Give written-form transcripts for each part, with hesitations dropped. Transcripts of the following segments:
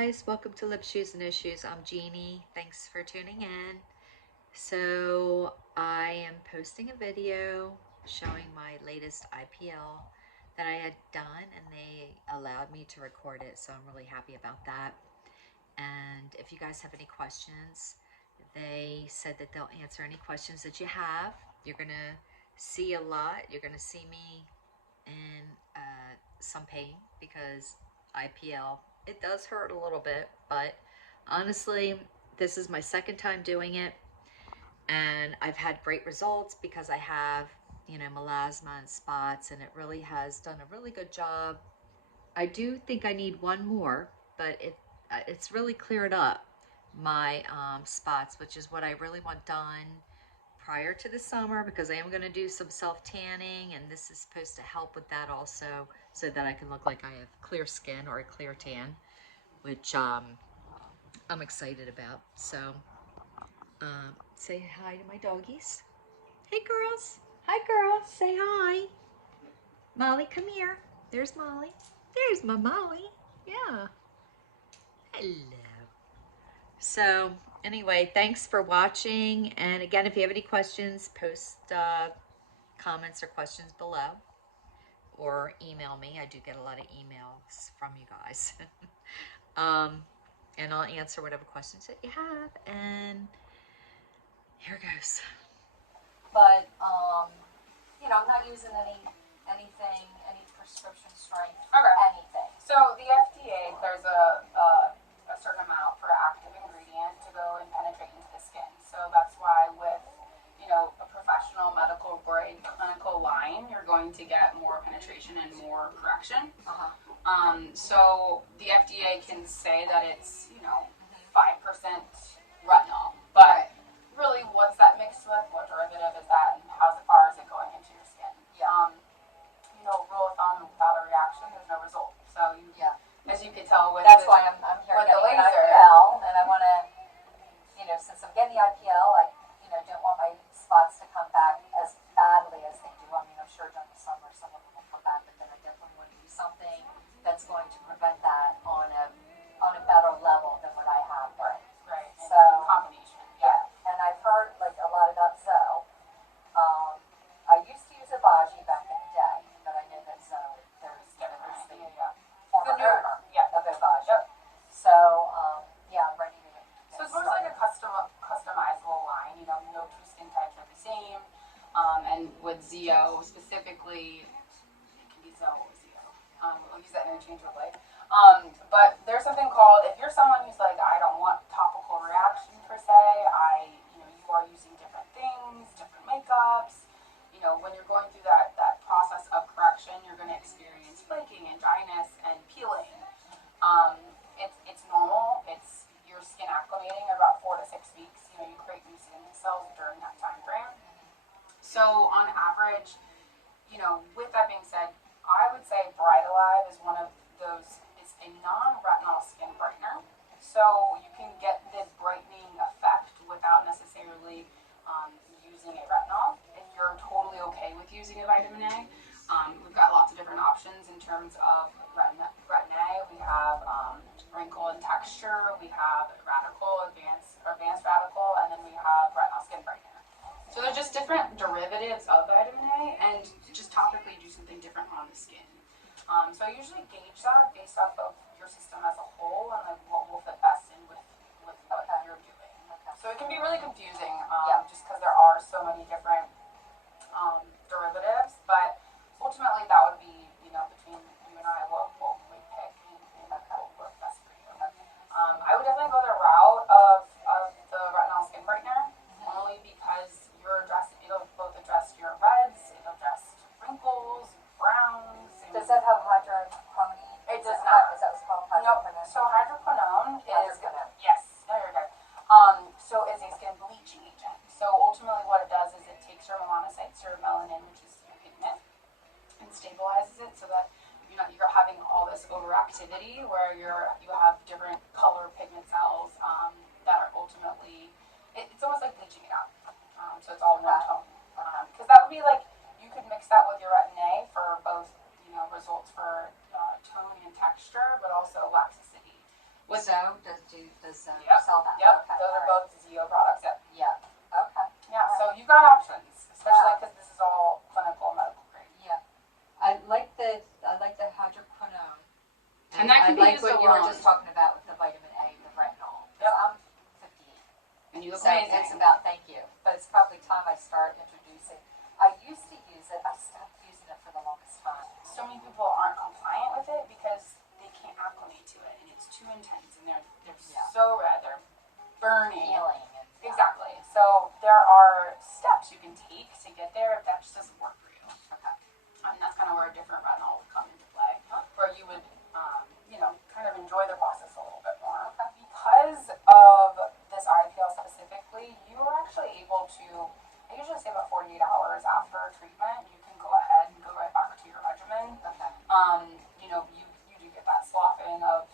guys, welcome to Lip Shoes and Issues. I'm Jeannie. Thanks for tuning in. So I am posting a video showing my latest IPL that I had done, and they allowed me to record it, so I'm really happy about that. And if you guys have any questions, they said that they'll answer any questions that you have. You're gonna see a lot. You're gonna see me in some pain because IPL, it does hurt a little bit, but honestly, this is my second time doing it, and I've had great results because I have, melasma and spots, and it really has done a really good job. I do think I need one more, but it's really cleared up my spots, which is what I really want done prior to the summer, because I am going to do some self tanning, and this is supposed to help with that also, so that I can look like I have clear skin or a clear tan, which I'm excited about. So say hi to my doggies. Hey girls. Hi girls. Say hi. Molly, come here. There's Molly. There's my Molly. Yeah. Hello. So anyway, thanks for watching. And again, if you have any questions, post comments or questions below, or email me. I do get a lot of emails from you guys. And I'll answer whatever questions that you have. And here goes. But I'm not using any prescription strength, anything. So the FDA clears a certain amount for active ingredient to go and penetrate into the skin. So that's why with a professional medical grade clinical line, you're going to get more penetration and more correction. So the FDA can say that it's 5% retinol, but really, what's that mixed with? What derivative is that, and how far is it going into your skin? Rule of thumb, without a reaction, there's no result. So as you can tell, that's why I'm here with the getting laser, an IPL, and I want to, since I'm getting the IPL, I don't want my spots to come back as badly as they do. I mean, I'm sure during the summer some of them will come back, but then I definitely want to do something that's going to prevent that on a better level than what I have. Right. So combination. Yeah. And I've heard a lot about Zoe. I used to use Abaji back in the day, but I know that Zoe, there's the former owner of Abaji. Yep. So I'm ready to. So it's more like a customizable line. No two skin types are the same. And with Zeo specifically, it can be Zoe or Zeo. We'll use that interchangeably. But there's something called, if you're someone who's like, I don't want topical reaction per se, you are using different things, different makeups. When you're going through that process of correction, you're going to experience flaking and dryness and peeling. It's normal. It's your skin acclimating at about 4 to 6 weeks. You create new skin cells during that time frame. So on average, with that being said, I would say Bright Alive is one of those. It's a non-retinol skin brightener, so you can get the brightening effect without necessarily using a retinol. If you're totally okay with using a vitamin A, we've got lots of different options in terms of retin A. We have wrinkle and texture. We have radical, advanced radical, and then we have retinol skin brightener. So they're just different derivatives of vitamin A, and just topically do something different on the skin. So I usually gauge that based off of your system as a whole and what will fit best in with what you're doing. So it can be really confusing, just because there are so many different derivatives, but ultimately that would be, between you and I, what we pick and what will work best for you. I would definitely go the route of the retinol skin brightener, only because it'll both address your reds, it'll address wrinkles, browns. Does that have hydroquinone? It does not. Is that what's called hydroquinone? No. So hydroquinone is, yes, no, you're good. So is a skin bleaching agent. So ultimately what it does is it takes your melanocytes, your melanin, which is your pigment, and stabilizes it so that you're having all this overactivity where you have different color pigment cells that are ultimately, it's almost like bleaching it out. So it's all one tone. Because that would be like, you could mix that with your retin A for both, results for tone and texture, but also laxicity. So does Yep. sell that? Yep. Okay. Those are both Zio products. Yep. Yeah. Okay. Yeah. So you've got options, especially because this is all clinical medical grade. Yeah. I like the hydroquinone. And that can be like used what you were alone. just talking about with the vitamin A, the retinol. Yep. I'm 58. And you look So amazing. it's about, thank you. But it's probably time I start introducing. I used to use it. I stopped using it for the longest time. So many people aren't compliant with it because they can't acclimate to it, and it's too intense, and they're so red, they're burning. Healing. Exactly. So there are steps you can take to get there if that just doesn't work for you. Okay. And that's kind of where a different retinol would come into play, where you would, kind of enjoy the process a little bit more. Okay. Because of this IPL specifically, you are actually able to, I usually say about 48 hours after treatment, you can go ahead and go right back to your regimen. Okay. You do get that sloughing of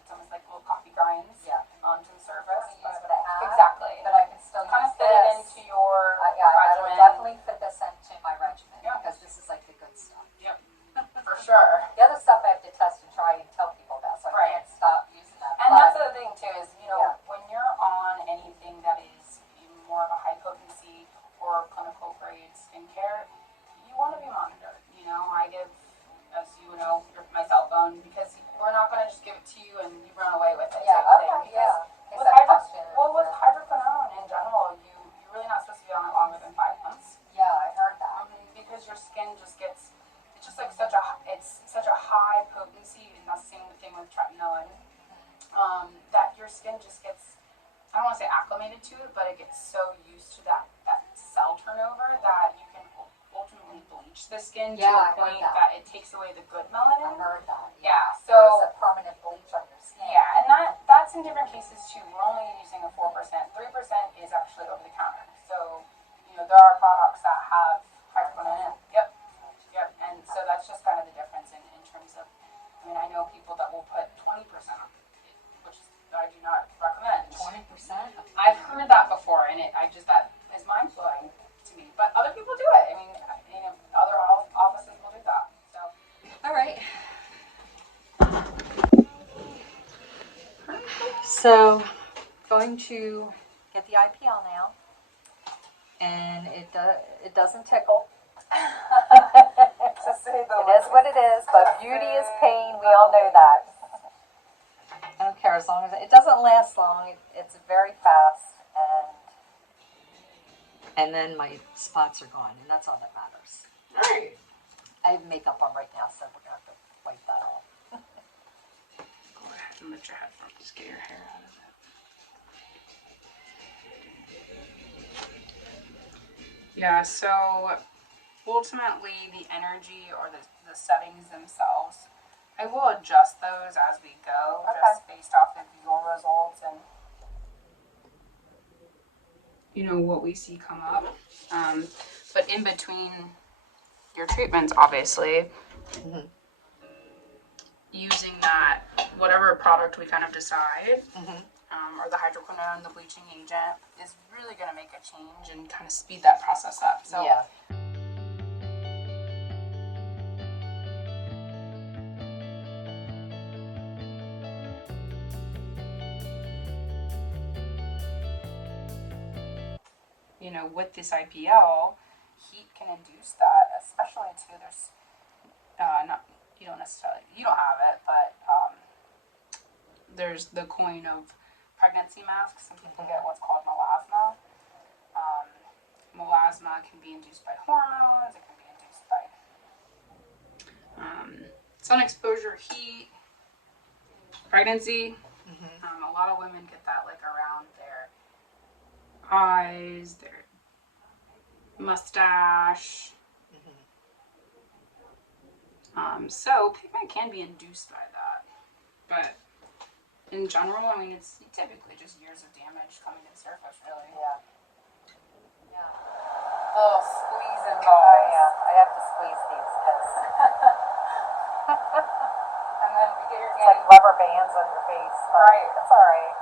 it's almost like little coffee grinds to the surface. Use what I have. Exactly. But I can still kind of use fit it this. into your I regimen. would definitely fit this into my regimen because this is like the good stuff. Yep. For sure. The other stuff I have to test and try and tell people about, so I can't stop using that. And that's the other thing too is, when you're on anything that is more of a high potency or clinical grade skincare, you want to be monitored. I give, as you know, my cell phone because we're not going to just give it to you and you run away with it. Yeah, okay, With hydroquinone in general, you're really not supposed to be on it longer than 5 months. Yeah, I heard that. Because your skin just gets, it's just like such a high potency, and that's the same thing with tretinoin, that your skin just gets, I don't want to say acclimated to it, but it gets so used to that cell turnover that you can ultimately bleach the skin to a point that it takes away the good melanin. I heard that. Yeah, so there's a permanent bleach on your skin. Yeah, and that's in different cases too. We're only using a 4%. 3% is actually over the counter. So, there are products that have hydroquinone in it. Yep. And so that's just kind of the difference in terms of, I know people that will put 20% on it, which I do not recommend. 20%? I've heard that before, and that is mind-blowing to me. But other people do it. Other offices will do that. So. All right. So, going to get the IPL now, and it doesn't tickle. It is what it is, but beauty is pain. We all know that. I don't care as long as it doesn't last long. It's very fast, and then my spots are gone, and that's all that matters. Right. I have makeup on right now, so we're gonna have to wipe that off. Go ahead and lift your head from. Just get your hair out of it. Yeah, so ultimately the energy or the settings themselves, I will adjust those as we go, just based off of your results and what we see come up. But in between your treatments, obviously, using that whatever product we kind of decide, or the hydroquinone, the bleaching agent, is really going to make a change and kind of speed that process up. So yeah. With this IPL, heat can induce that, especially too. There's you don't have it, but there's the coin of pregnancy masks. Some people get what's called melasma. Melasma can be induced by hormones. It can be induced by sun exposure, heat, pregnancy. A lot of women get that around their eyes, their mustache. So pigment can be induced by that, but in general, it's typically just years of damage coming to the surface, really. Yeah. Oh, squeezing balls. Oh yeah, I have to squeeze these because and then we get it's like rubber bands on your face. Right. That's all right.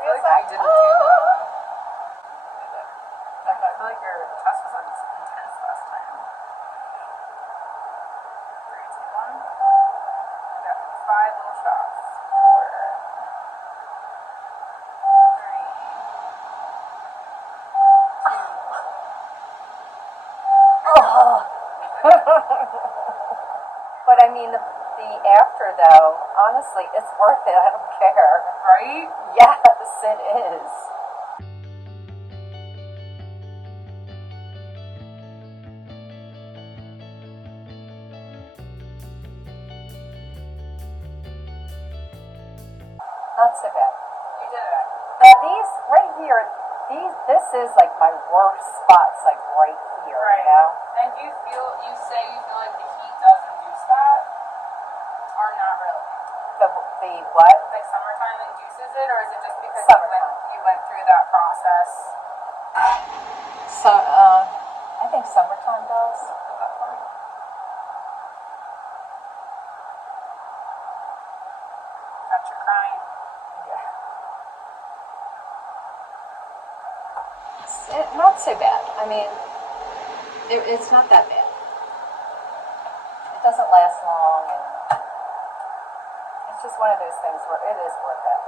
feel like I didn't do I feel like your chest was intense last time. 3, 2, 1. We got 5 little shots. 4, 3, 2. But I mean, the after though, honestly, it's worth it. I don't care. Right? Yes, it is. Not so bad. You did it. Now these right here, this is like my worst spots, like right here. Right. You know? And do you feel like the heat does induce that? Or not really? The what? Like summertime induces it, or is it just because Summertime. you went through that process? So, I think summertime does. At that point? Got you crying. Yeah. Not so bad. I mean, it's not that bad. It doesn't last long, and it's just one of those things where it is worth it.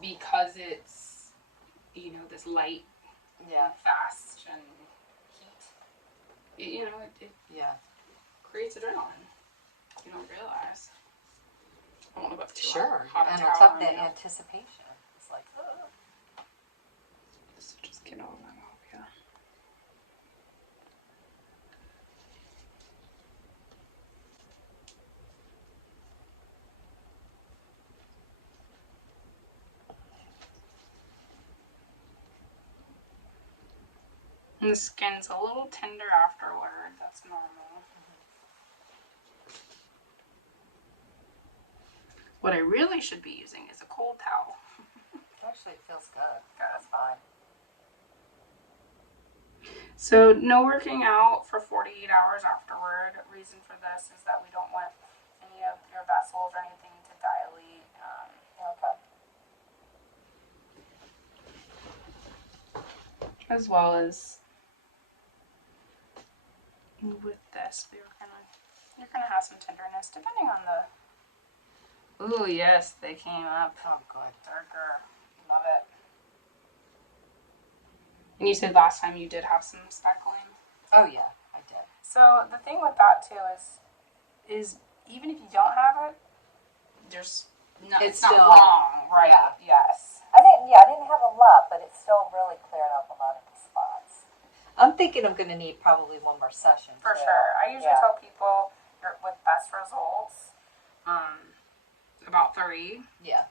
Because it's, this light, Yeah. fast, and heat. It Yeah. creates adrenaline. You don't realize. I don't know about too Sure. hot And a on top towel of that on you. anticipation. It's like, This will just get all of that off, yeah. And the skin's a little tender afterward. That's normal. What I really should be using is a cold towel. actually, it feels good. That's fine. So no working out for 48 hours afterward. Reason for this is that we don't want any of your vessels or anything to dilate. Okay. As well as with this, you're gonna have some tenderness depending on the. Ooh, yes, they came up. Oh, good. Darker. Love it. And you said last time you did have some speckling. Oh, yeah, I did. So the thing with that too is even if you don't have it, it's not wrong, right? Yeah. Yes. I didn't have a lot, but it still really cleared up a lot of the spots. I'm thinking I'm going to need probably one more session. For too. sure. I usually tell people with best results, about 3. Yeah.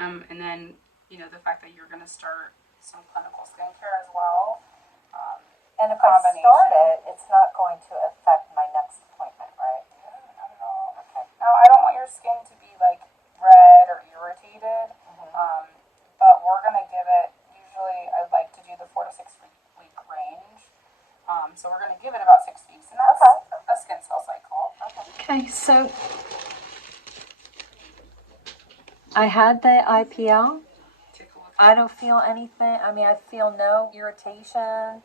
And then, the fact that you're going to start some clinical skincare as well. And if I start it, it's not going to affect my next appointment, right? Not at all. Okay. Now, I don't want your skin to be like red or irritated, but we're going to give it, usually I'd like to do the 4 to 6 week range. So we're going to give it about 6 weeks, and that's a skin cell cycle. Okay, so I had the IPL. Take a look. I don't feel anything. I mean, I feel no irritation.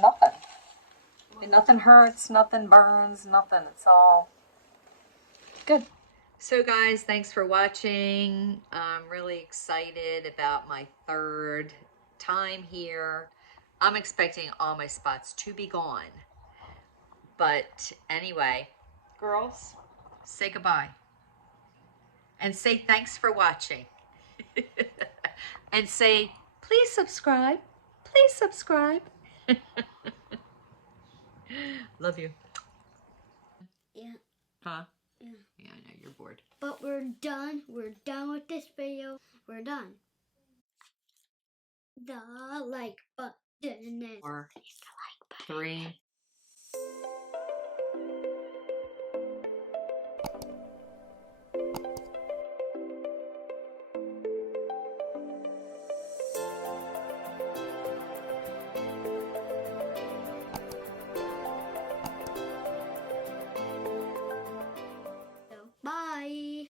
Nothing. Nothing hurts, nothing burns, nothing. It's all good. So guys, thanks for watching. I'm really excited about my 3rd time here. I'm expecting all my spots to be gone. But anyway, girls, say goodbye. And say thanks for watching. And say, please subscribe. Please subscribe. Love you. Yeah. Huh? Yeah. Yeah, I know, you're bored. But we're done. We're done with this video. We're done. The like button. Four, 3,